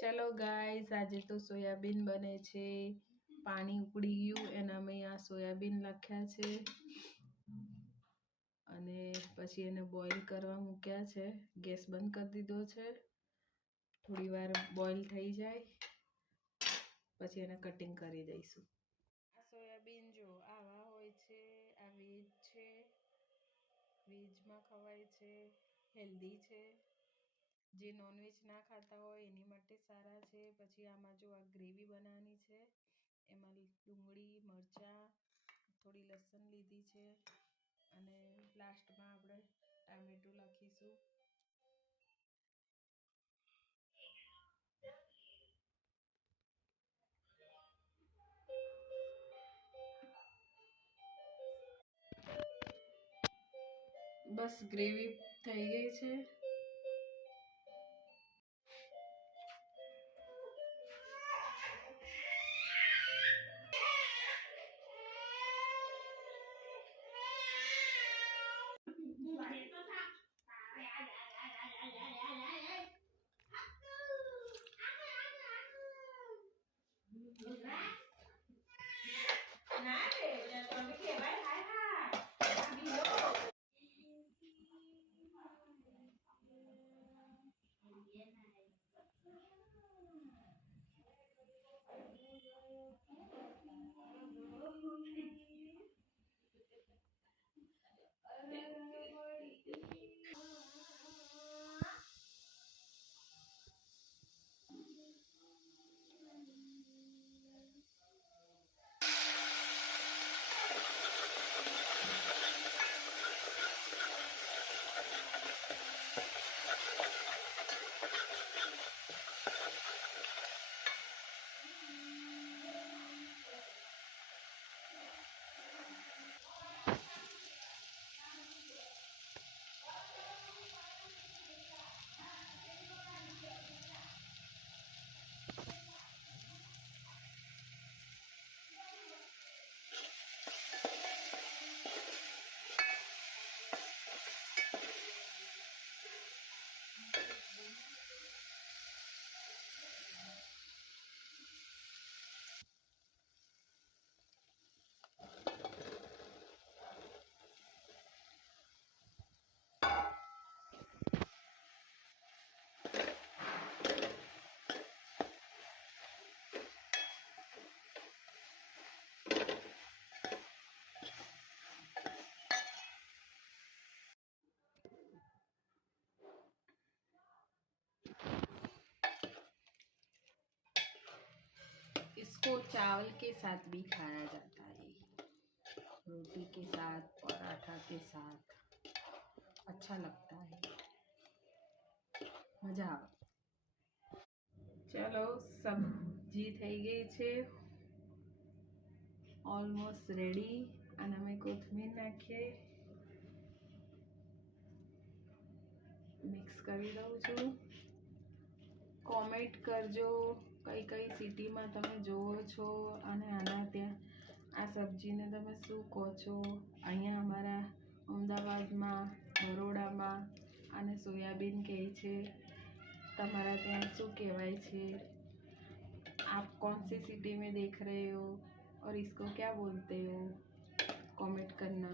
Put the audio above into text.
चलो गाइस, आज तो सोयाबीन बने छे। पानी उकળી ગયું એનામાં આ સોયાબીન નાખ્યા છે અને પછી એને બોઇલ કરવા મૂક્યા છે। ગેસ બંધ કરી દીધો છે। થોડી વાર બોઇલ થઈ જાય પછી એને કટિંગ કરી દઈશું। આ સોયાબીન જો આવા હોય છે, આ વેજ છે, વેજમાં ખવાય છે, હેલ્ધી છે। જે નોનવેજ ના खाता હોય એની માટે સારા છે। પછી આમાં જો આ ગ્રેવી બનાવવાની છે, એમાં ડુંગળી, મરચાં, થોડી લસણ લીધી છે અને લાસ્ટમાં આપણે ટામેટું નાખીશું। બસ ગ્રેવી થઈ ગઈ છે। इसको चावल के साथ भी खाया जाता है, रोटी के साथ, पराठा के साथ अच्छा लगता है, मजा આવે। चलो सब्जी થઈ ગઈ છે, ઓલમોસ્ટ રેડી। અને અમે કોથમીર નાખીએ, મિક્સ કરી દઉં છું। કોમેન્ટ કરજો કઈ કઈ સિટીમાં તમે જોવો છો અને આના ત્યાં આ સબ્જીને તમે શું કહો છો। અહીંયા અમારા અમદાવાદમાં, બરોડામાં આને સોયાબીન કહે છે, તમારા ત્યાં શું કહેવાય છે। आप कौन सी सिटी में देख रहे हो और इसको क्या बोलते हो, कमेंट करना।